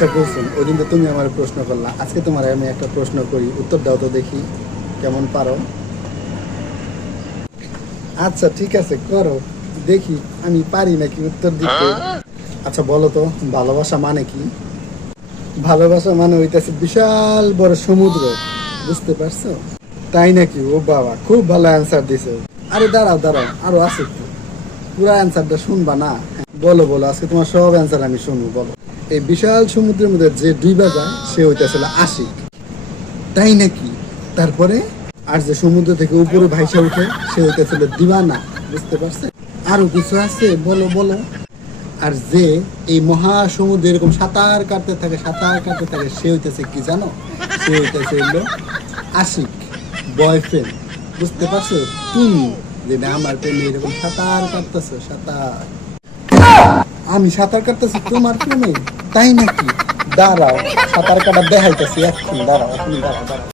আচ্ছা কুলসুম, ওই দিন তো তুমি আমার প্রশ্ন করলা, আজকে তোমার আমি একটা প্রশ্ন করি, উত্তর দাও তো দেখি কেমন পারো। আচ্ছা ঠিক আছে, করো দেখি আমি পারি নাকি উত্তর দিতে। আচ্ছা বলো তো, ভালোবাসা মানে কি? ভালোবাসা মানে হইতেছে বিশাল বড় সমুদ্র, বুঝতে পারছো? তাই নাকি? ও বাবা, খুব ভালো অ্যান্সার দিছো। আরে দাঁড়াও দাঁড়াও, আরো আছে তো, পুরো অ্যান্সারটা শুনবা না? বলো বলো, আজকে তোমার সব অ্যান্সার আমি শুনবো, বলো। এই বিশাল সমুদ্রের মধ্যে যে ডুইবা যায় সে হইতেছিল আশিক, তাই নাকি? তারপরে আর যে সমুদ্র থেকে উপরে ভাইসা উঠে সে হইতেছিল দিওয়ানা, বুঝতে পারছে? আরো কিছু আছে, বলো বলো। আর যে এই মহা সমুদ্রে এরকম সাঁতার কাটতে থাকে সাঁতার কাটতে থাকে সে হইতেছে কি জানো? সে হইতেছে হলো আশিক, বয়ফ্রেন্ড, বুঝতে পারছো? তুমি যে না আমার প্রেমে এরকম সাঁতার কাটতেছো, সাঁতার, আমি সাঁতার কাটতেছি তোমার প্রেমে, তাই নাকি? দাঁড়াও, সাঁতার কাটা দেখাইতেছি, এখন দাঁড়াও, এখন দাঁড়াও দাঁড়াও।